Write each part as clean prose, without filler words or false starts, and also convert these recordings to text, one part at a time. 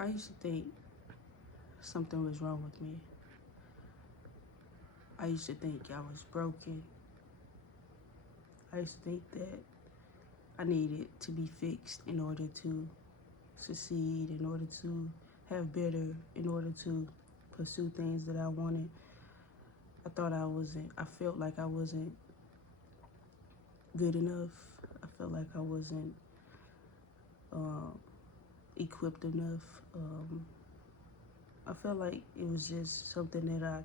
I used to think something was wrong with me. I used to think I was broken. I used to think that I needed to be fixed in order to succeed, in order to have better, in order to pursue things that I wanted. I felt like I wasn't good enough. I felt like I wasn't um, equipped enough. I felt like it was just something that I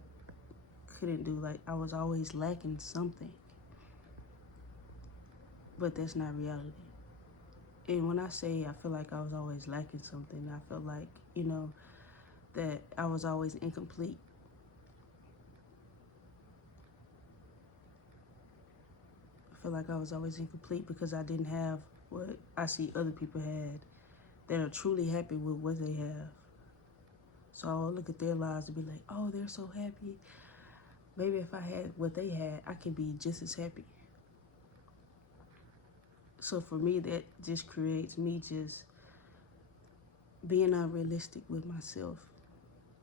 couldn't do. Like I was always lacking something, but that's not reality. And when I say I feel like I was always lacking something, I felt like, that I was always incomplete. I feel like I was always incomplete because I didn't have what I see other people had that are truly happy with what they have. So I'll look at their lives and be like, oh, they're so happy. Maybe if I had what they had, I could be just as happy. So for me, that just creates me just being unrealistic with myself,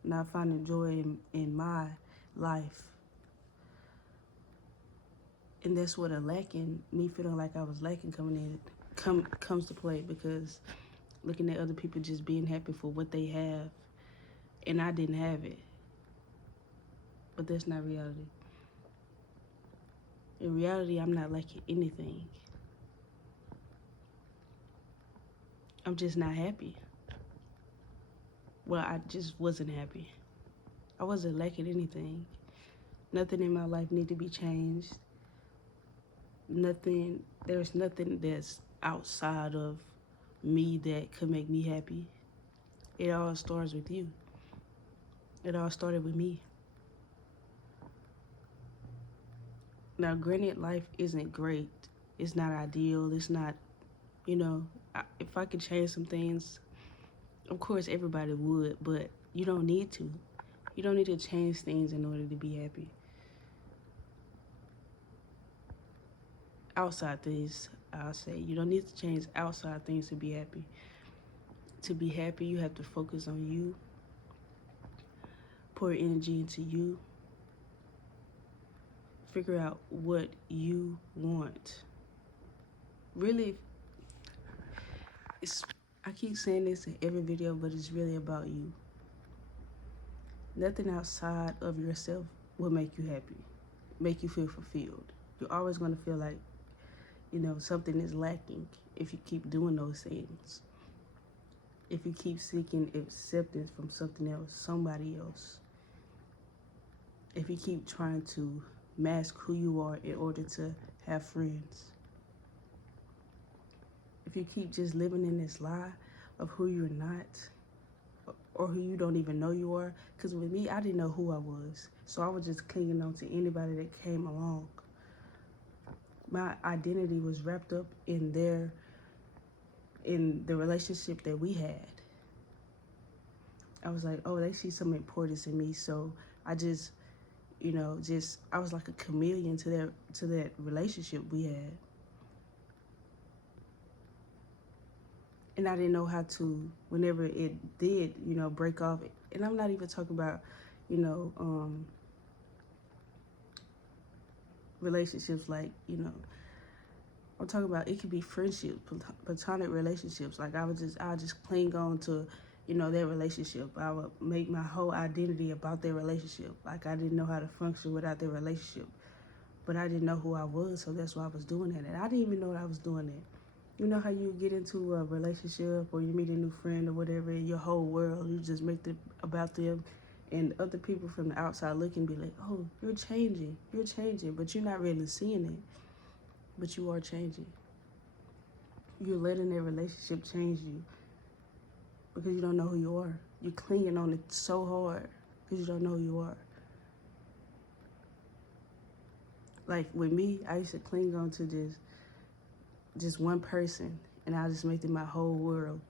not finding joy in my life. And that's what me feeling like I was lacking comes to play, because looking at other people just being happy for what they have, and I didn't have it. But that's not reality. In reality, I'm not lacking anything. I'm just not happy. Well, I just wasn't happy. I wasn't lacking anything. Nothing in my life need to be changed. There's nothing that's outside of me that could make me happy. It all starts with you. It all started with me. Now, granted, life isn't great. It's not ideal. It's not, if I could change some things, of course everybody would, but you don't need to. You don't need to change things in order to be happy. Outside things, I'll say. You don't need to change outside things to be happy. To be happy, you have to focus on you, pour energy into you, figure out what you want. Really, I keep saying this in every video, but it's really about you. Nothing outside of yourself will make you happy, make you feel fulfilled. You're always going to feel like, something is lacking if you keep doing those things. If you keep seeking acceptance from something else, somebody else. If you keep trying to mask who you are in order to have friends. If you keep just living in this lie of who you're not, or who you don't even know you are. Because with me, I didn't know who I was. So I was just clinging on to anybody that came along. My identity was wrapped up in the relationship that we had. I was like, oh, they see some importance in me. So I just, I was like a chameleon to that relationship we had. And I didn't know how to, whenever it did, break off. And I'm not even talking about, relationships like, I'm talking about, it could be friendships, platonic relationships. Like I would just cling on to, their relationship. I would make my whole identity about their relationship. Like I didn't know how to function without their relationship. But I didn't know who I was, so that's why I was doing that. And I didn't even know I was doing that. You know how you get into a relationship or you meet a new friend or whatever, and your whole world, you just make it about them, and other people from the outside looking be like, oh, you're changing, but you're not really seeing it, but you are changing. You're letting that relationship change you because you don't know who you are. You're clinging on it so hard because you don't know who you are. Like with me, I used to cling on to just one person, and I just make it my whole world.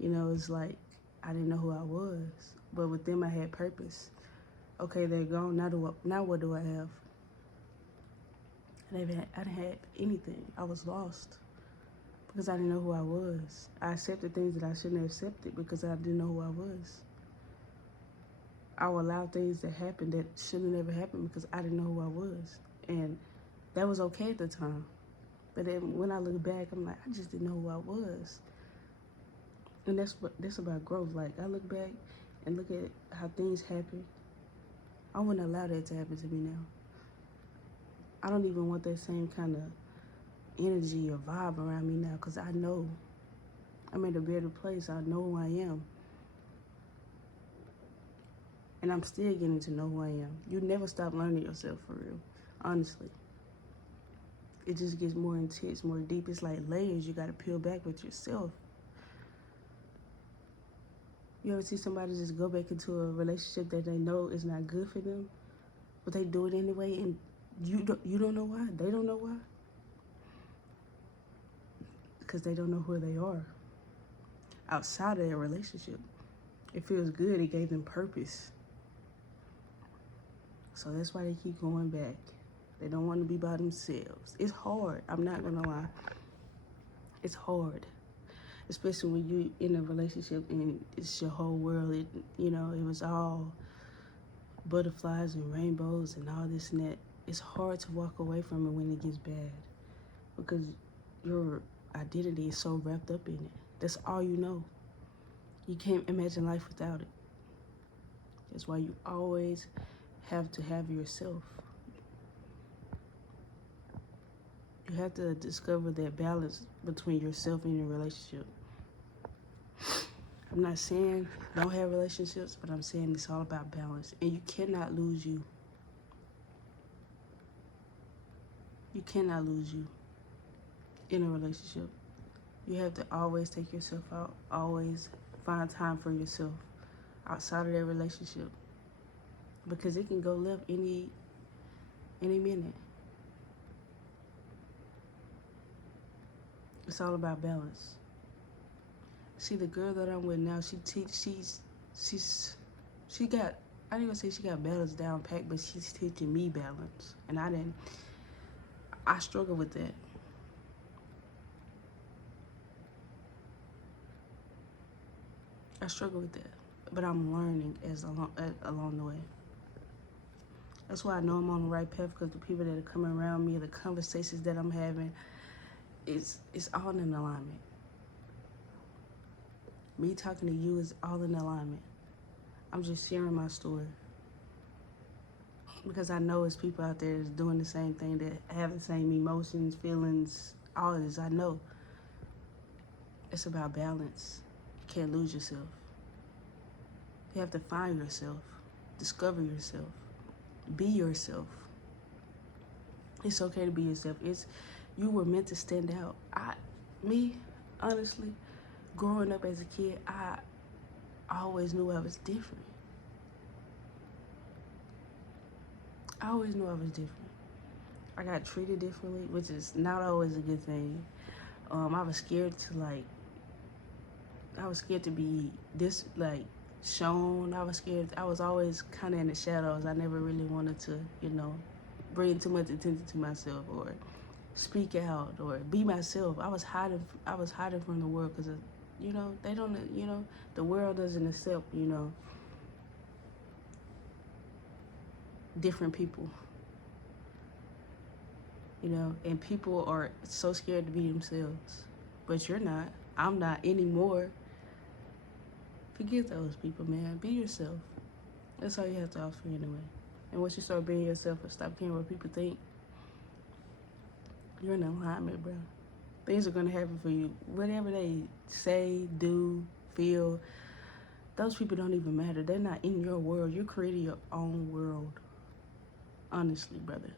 It's like I didn't know who I was, but with them I had purpose. Okay, they're gone. Now what do I have? I didn't have anything. I was lost because I didn't know who I was. I accepted things that I shouldn't have accepted because I didn't know who I was. I would allow things to happen that shouldn't have ever happened because I didn't know who I was. And that was okay at the time. But then when I look back, I'm like, I just didn't know who I was. And that's about growth. Like, I look back and look at how things happen. I wouldn't allow that to happen to me now. I don't even want that same kind of energy or vibe around me now because I know I'm in a better place. I know who I am. And I'm still getting to know who I am. You never stop learning yourself for real, honestly. It just gets more intense, more deep. It's like layers you got to peel back with yourself. You ever see somebody just go back into a relationship that they know is not good for them, but they do it anyway, and you don't know why? They don't know why? Because they don't know who they are outside of their relationship. It feels good. It gave them purpose. So that's why they keep going back. They don't want to be by themselves. It's hard. I'm not going to lie. It's hard. Especially when you in a relationship and it's your whole world. It was all butterflies and rainbows and all this and that. It's hard to walk away from it when it gets bad because your identity is so wrapped up in it. That's all you know. You can't imagine life without it. That's why you always have to have yourself. You have to discover that balance between yourself and your relationship. I'm not saying don't have relationships, but I'm saying it's all about balance. And you cannot lose you. You cannot lose you in a relationship. You have to always take yourself out. Always find time for yourself outside of that relationship. Because it can go left any minute. It's all about balance. See, the girl that I'm with now, she got, I didn't even say she got balance down packed, but she's teaching me balance. And I struggle with that. I struggle with that. But I'm learning along the way. That's why I know I'm on the right path, because the people that are coming around me, the conversations that I'm having, it's all in alignment. Me talking to you is all in alignment. I'm just sharing my story. Because I know it's people out there that's doing the same thing, that have the same emotions, feelings, all of this. I know. It's about balance. You can't lose yourself. You have to find yourself, discover yourself, be yourself. It's okay to be yourself. You were meant to stand out. Honestly, growing up as a kid, I always knew I was different. I always knew I was different. I got treated differently, which is not always a good thing. I was scared to be shown. I was scared. I was always kind of in the shadows. I never really wanted to, bring too much attention to myself or speak out or be myself. I was hiding from the world because, they don't, the world doesn't accept, different people. And people are so scared to be themselves. But you're not. I'm not anymore. Forget those people, man. Be yourself. That's all you have to offer anyway. And once you start being yourself and stop caring what people think, you're in alignment, bro. Things are going to happen for you. Whatever they say, do, feel, those people don't even matter. They're not in your world. You're creating your own world. Honestly, brother.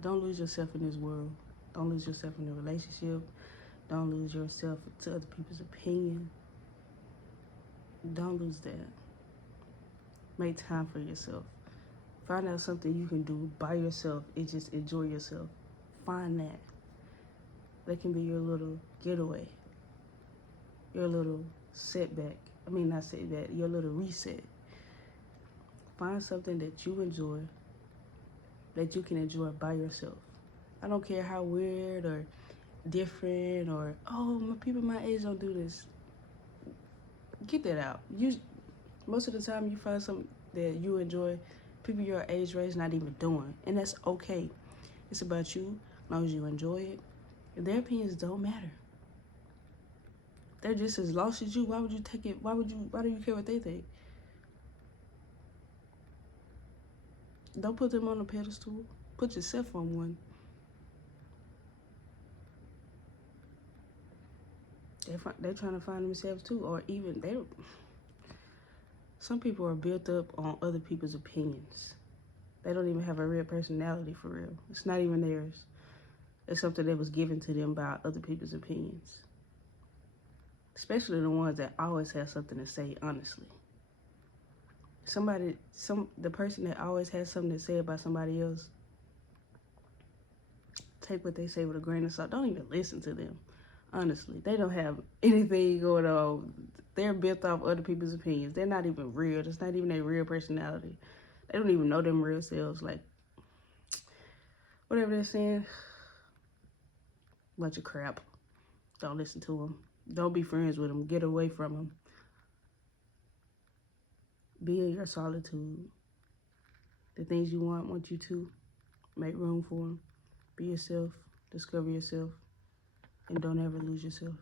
Don't lose yourself in this world. Don't lose yourself in a relationship. Don't lose yourself to other people's opinion. Don't lose that. Make time for yourself. Find out something you can do by yourself and just enjoy yourself. Find that. That can be your little getaway. Your little setback. Not setback. Your little reset. Find something that you enjoy, that you can enjoy by yourself. I don't care how weird or different or, oh, my people my age don't do this. Get that out. Most of the time you find something that you enjoy, people your age range not even doing, and that's okay. It's about you, as long as you enjoy it. And their opinions don't matter. They're just as lost as you. Why would you take it? Why do you care what they think? Don't put them on a pedestal. Put yourself on one. They're trying to find themselves too, or even they. Some people are built up on other people's opinions. They don't even have a real personality for real. It's not even theirs. It's something that was given to them by other people's opinions. Especially the ones that always have something to say honestly. The person that always has something to say about somebody else, take what they say with a grain of salt. Don't even listen to them. Honestly, they don't have anything going on. They're built off other people's opinions. They're not even real. It's not even their real personality. They don't even know them real selves. Like, whatever they're saying, bunch of crap. Don't listen to them. Don't be friends with them. Get away from them. Be in your solitude. The things you want you to. Make room for them. Be yourself. Discover yourself. And don't ever lose yourself.